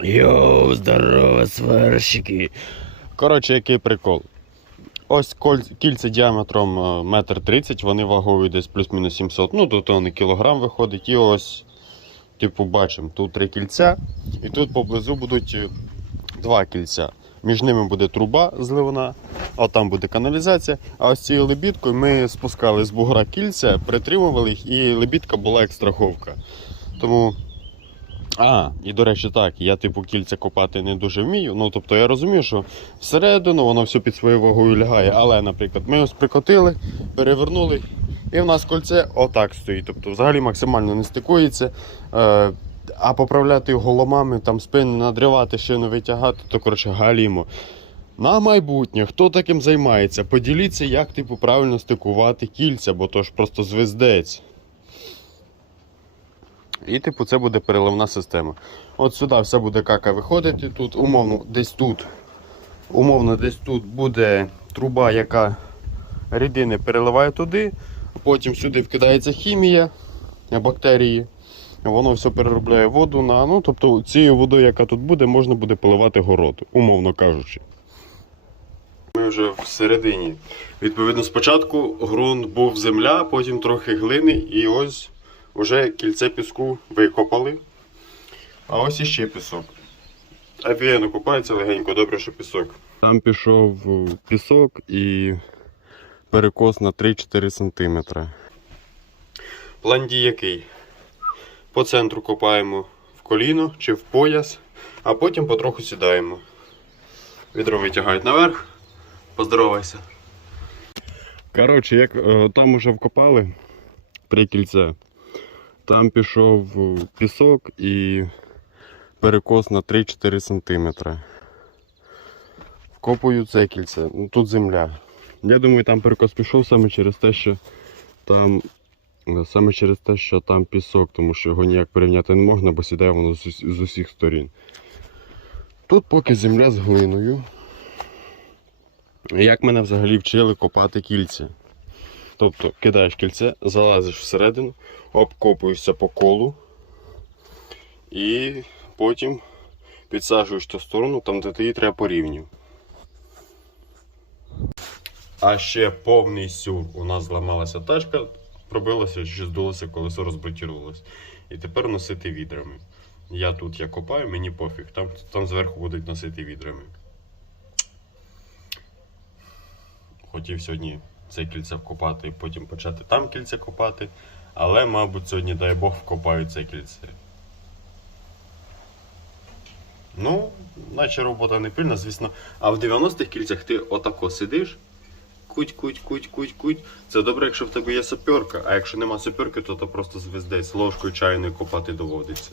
Йоу, здорово, сварщики. Коротше, який прикол. Ось кільця діаметром е, метр тридцять, вони вагою десь плюс-мінус 700, ну тут вони кілограм виходить. І ось, типу, бачимо, тут три кільця, і тут поблизу будуть е, два кільця. Між ними буде труба зливна, а там буде каналізація. А ось цією лебідкою ми спускали з бугра кільця, притримували їх, і лебідка була як страховка. Тому. А, і до речі, так, я типу кільця копати не дуже вмію. Ну тобто я розумію, що всередину воно все під своєю вагою лягає. Але, наприклад, ми ось прикотили, перевернули, і в нас кольце отак стоїть. Тобто взагалі максимально не стикується. Е, а поправляти його ломами, там спини надривати, шину витягати, то коротше галімо. На майбутнє, хто таким займається, поділіться, як типу правильно стикувати кільця, бо то ж просто звездець. І, типу, це буде переливна система. От сюди все буде кака виходити. Тут, умовно, десь тут. Умовно, десь тут буде труба, яка рідини переливає туди. Потім сюди вкидається хімія, бактерії. Воно все переробляє воду на. Ну, тобто цією водою, яка тут буде, можна буде поливати город, умовно кажучи. Ми вже всередині. Відповідно, спочатку ґрунт був земля, потім трохи глини, і ось Уже кільце піску викопали. А ось іще пісок. Офігенно купається легенько, добре, що пісок. Там пішов пісок і перекос на 3-4 см. План дій? По центру копаємо в коліно чи в пояс, а потім потроху сідаємо. Відро витягають наверх. Поздоровайся. Коротше, як е, там уже вкопали три кільця. Там пішов пісок і перекос на 3-4 см. Вкопую це кільце. Ну, тут земля. Я думаю, там перекос пішов саме через те, що там саме через те, що там пісок, тому що його ніяк порівняти не можна, бо сідає воно з, усіх сторін. Тут поки земля з глиною. Як мене взагалі вчили копати кільця? Тобто кидаєш кільце, залазиш всередину, обкопуєшся по колу і потім підсаджуєш ту сторону, там де тобі треба порівню. А ще повний сюр. У нас зламалася тачка, пробилося чи здулося, колесо розблокувалось. І тепер носити відрами. Я тут я копаю, мені пофіг. Там, там зверху будуть носити відрами. Хотів сьогодні це кільце вкопати і потім почати там кільце копати. Але, мабуть, сьогодні, дай Бог, вкопаю це кільце. Ну, наче робота не пильна, звісно. А в 90-х кільцях ти отако сидиш. Куть, куть, куть, куть, куть. Це добре, якщо в тебе є саперка, а якщо нема саперки, то то просто звездець ложкою чайною копати доводиться.